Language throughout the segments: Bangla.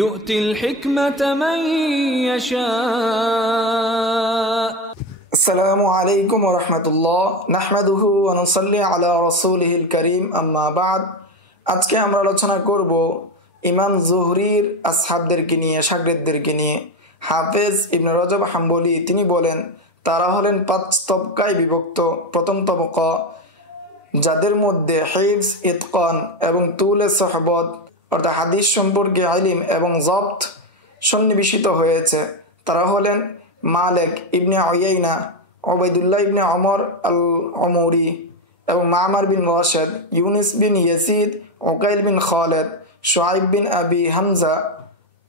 يؤتي الحكمة من يشاء. السلام عليكم ورحمة الله نحمده ونصلي على رسوله الكريم أما بعد আজকে আমরা আলোচনা করব ইমাম জুহরির আসহাবদেরকে নিয়ে, শাগিরদেরকে নিয়ে। হাফেজ ইবনে রজব হাম্বলি তিনি বলেন, তারা হলেন 5 তবকায় বিভক্ত। প্রথম তবকা, যাদের মধ্যে হিফজ, ইতকান এবং তুলে সহবত অর্থাৎ হাদিস সম্পর্কে ইলম এবং জব্ত সন্নিবেশিত হয়েছে। তারা হলেন মালিক ইবনে উয়াইনা, উবাইদুল্লাহ ইবনে ওমর আল উমরি এবং মামার বিন রাশেদ, ইউনুস বিন ইয়াসিদ, উকাইল বিন খালিদ, শুআইব বিন আবি হামজা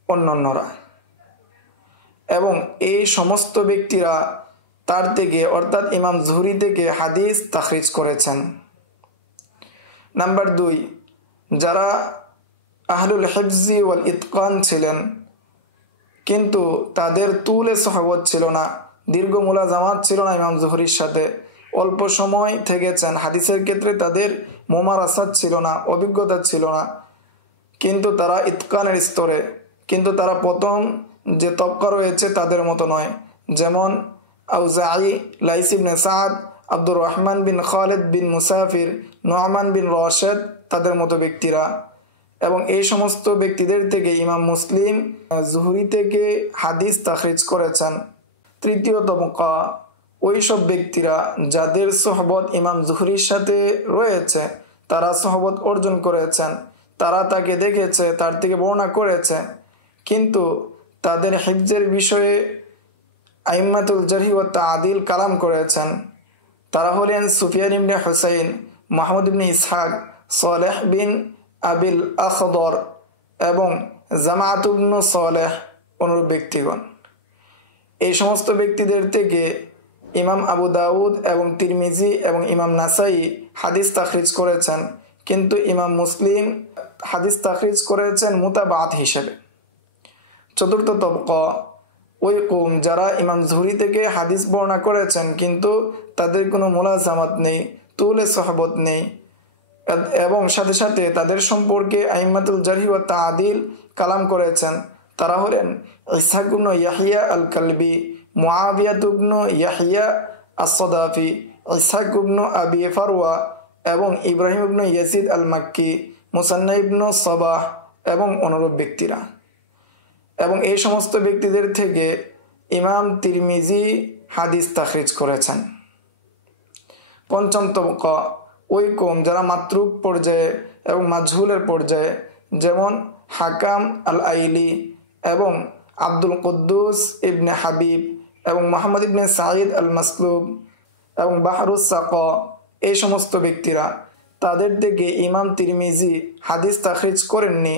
অন্যান্যরা। এবং এই সমস্ত ব্যক্তিরা তার থেকে অর্থাৎ ইমাম জুহরি থেকে হাদিস তাখরিজ করেছেন। নাম্বার 2, যারা আহলুল হিফজি ওয়াল ইতকান ছিলেন কিন্তু তাদের তুলে সহবত ছিল না, দীর্ঘ মুলাজামাত ছিল না ইমাম জুহরির সাথে, অল্প সময় থেকেছেন, হাদিসের ক্ষেত্রে তাদের মুমারাসাত ছিল না, অভিজ্ঞতা ছিল না, কিন্তু তারা ইতকানের স্তরে, কিন্তু তারা প্রথম যে তবকা রয়েছে তাদের মতো নয়। যেমন আউজাঈ, লাইস ইবনে সাদ, আব্দুর রহমান বিন খালিদ বিন মুসাফির, নুআমান বিন রাশেদ তাদের মতো ব্যক্তিরা। এবং এই সমস্ত ব্যক্তিদের থেকে ইমাম মুসলিম জুহরি থেকে হাদিস তাখরিজ করেছেন। তৃতীয় তবকা, ওই সব ব্যক্তিরা যাদের সোহবত ইমাম জুহরির সাথে রয়েছে, তারা সোহবত অর্জন করেছেন, তারা তাকে দেখেছে, তার থেকে বর্ণনা করেছে, কিন্তু তাদের হিফজের বিষয়ে আইম্মাতুল জারহি ওয়া তা'দিল কালাম করেছেন। তারা হলেন সুফিয়ান ইবনে হুসাইন, মুহাম্মদ ইবনে ইসহাক, সালেহ বিন আবিল আখদর এবং জামাআত ইবনে সালেহ অনুরূপ ব্যক্তিগণ। এই সমস্ত ব্যক্তিদের থেকে ইমাম আবু দাউদ এবং তিরমিজি এবং ইমাম নাসাই হাদিস তাখরিজ করেছেন, কিন্তু ইমাম মুসলিম হাদিস তাখরিজ করেছেন মুতাবাআত হিসেবে। চতুর্থ তবকা, ওই কওম যারা ইমাম জুহরি থেকে হাদিস বর্ণনা করেছেন কিন্তু তাদের কোনো মুলাজামাত নেই, তুলে সহবত নেই, এবং সাথে সাথে তাদের সম্পর্কে আইম্মাতুল জারহি ওয়া তা'দিল কালাম করেছেন। তারা হলেন ইসহাক ইবনে ইয়াহইয়া আল কালবি, মুআবিয়া ইবনে ইয়াহইয়া আস-সাদাফি, ইসহাক ইবনে আবি ফারওয়া এবং ইব্রাহিম ইবনে ইয়াজিদ আল মাক্কি, মুসান্না ইবনে সাবাহ এবং অনুরূপ ব্যক্তিরা। এবং এই সমস্ত ব্যক্তিদের থেকে ইমাম তিরমিজি হাদিস তাখরিজ করেছেন। পঞ্চম তবকা, ওই কওম যারা মাতরুক পর্যায়ে এবং মাজহুলের পর্যায়ে, যেমন হাকাম আল আইলি এবং আব্দুল কুদ্দুস ইবনে হাবিব এবং মুহাম্মদ ইবনে সাঈদ আল মাসলুব এবং বাহরুস সাকা, এই সমস্ত ব্যক্তিরা, তাদের থেকে ইমাম তিরমিজি হাদিস তাখরিজ করেননি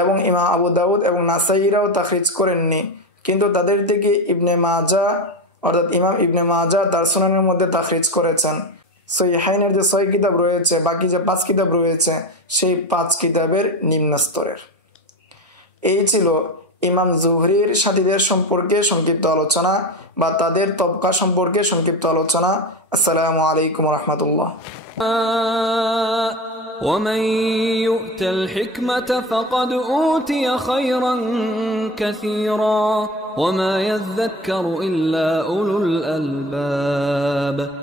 এবং ইমাম আবু দাউদ এবং নাসাইরাও তাখরিজ করেননি, কিন্তু তাদের থেকে ইবনে মাজা অর্থাৎ ইমাম ইবনে মাজা তার সুনানের মধ্যে তাখরিজ করেছেন। সহিহাইনের যে 6 কিতাব রয়েছে, বাকি যে 5 কিতাব রয়েছে, সেই 5 কিতাবের নিম্ন স্তরের। এই ছিল ইমাম জুহরির সাথীদের সম্পর্কে সংক্ষিপ্ত আলোচনা বা তাদের তবকা সম্পর্কে সংক্ষিপ্ত আলোচনা। আসসালামু আলাইকুম ওয়া রাহমাতুল্লাহ। ومن يؤت الحكمة فقد أوتي خيرا كثيرا وما يذكر إلا أولو الألباب.